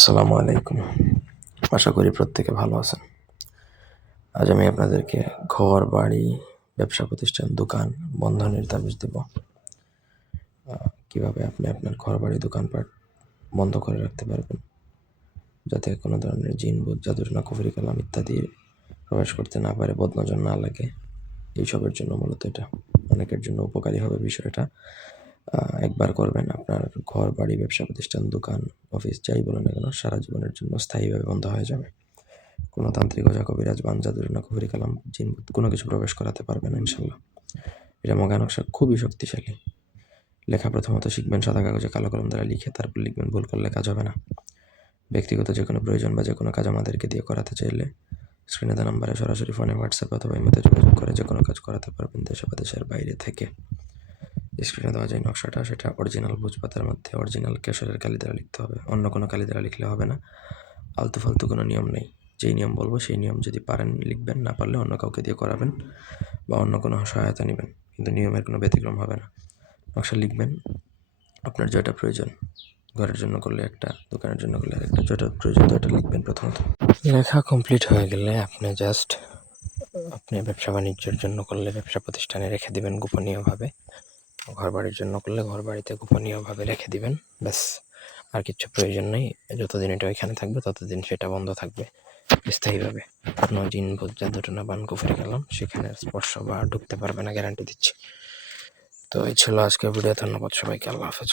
আসসালামু আলাইকুম। আশা করি প্রত্যেকে ভালো আছেন। আজ আমি আপনাদেরকে ঘর, বাড়ি, ব্যবসা প্রতিষ্ঠান, দোকান বন্ধনের তাবিজ দেব। কিভাবে আপনি আপনার ঘর, বাড়ি, দোকানপাট বন্ধ করে রাখতে পারবেন, যাতে কোনো ধরনের জিন, ভূত, জাদুটনা, কুফরি কালাম ইত্যাদি প্রবেশ করতে না পারে, বদনজর না লাগে। এইসবের জন্য মূলত এটা অনেকের জন্য উপকারী হবে বিষয়টা। একবার করবেন, আপনার ঘর, বাড়ি, ব্যবসা প্রতিষ্ঠান, দোকান, অফিস যাই বলেন না কেন সারা জীবনের জন্য স্থায়ীভাবে বন্ধ হয়ে যাবে। কোনো তান্ত্রিক, ওঝা, কবিরাজ, বান, জাদুটনা, কুফরি কালাম, জিন, ভূত কোনো কিছু প্রবেশ করাতে পারবে না ইনশাল্লাহ। এটা মগা নকশা খুবই শক্তিশালী। লেখা প্রথমত শিখবেন সাদা কাগজে কালো কলম দ্বারা লিখে, তারপর লিখবেন। ভুল করলে কাজ হবে না। ব্যক্তিগত যে কোনো প্রয়োজন বা যে কোনো কাজ আমাদেরকে দিয়ে করাতে চাইলে স্ক্রিনে দেওয়া নাম্বারে সরাসরি ফোনে, হোয়াটসঅ্যাপ অথবা ইমেতে যোগাযোগ করে যে কোনো কাজ করাতে পারবেন দেশে বা দেশের বাইরে থেকে। স্ক্রিনে দেওয়া যে নকশাটা সেটা অরিজিনাল ভোজপাতার মধ্যে অরিজিনাল কেশরের কালি দ্বারা লিখতে হবে, অন্য কোনো কালি দ্বারা লিখলে হবে না। আলতু ফালতু কোনো নিয়ম নেই। যেই নিয়ম বলবো সেই নিয়ম যদি পারেন লিখবেন, না পারলে অন্য কাউকে দিয়ে করাবেন বা অন্য কোনো সহায়তা নেবেন, কিন্তু নিয়মের কোনো ব্যতিক্রম হবে না। নকশা লিখবেন আপনার যেটা প্রয়োজন, ঘরের জন্য করলে একটা, দোকানের জন্য করলে আরেকটা, যেটা প্রয়োজন তো এটা লিখবেন প্রথমত। লেখা কমপ্লিট হয়ে গেলে আপনি ব্যবসা বাণিজ্যের জন্য করলে ব্যবসা প্রতিষ্ঠানে রেখে দিবেন গোপনীয়ভাবে, ঘর বাড়ির জন্য করলে ঘর বাড়িতে গোপনীয়ভাবে রেখে দিবেন, ব্যাস। আর কিছু প্রয়োজন নেই। যতদিন এটা ওইখানে থাকবে ততদিন সেটা বন্ধ থাকবে স্থায়ীভাবে। কোনো জিন, ভূত, জাদুটনা, বান, কুফরি কালাম সেখানে স্পর্শ বা ঢুকতে পারবে না, গ্যারান্টি দিচ্ছি। তো এই ছিল আজকের ভিডিও। ধন্যবাদ সবাইকে। আল্লাহ হাফেজ।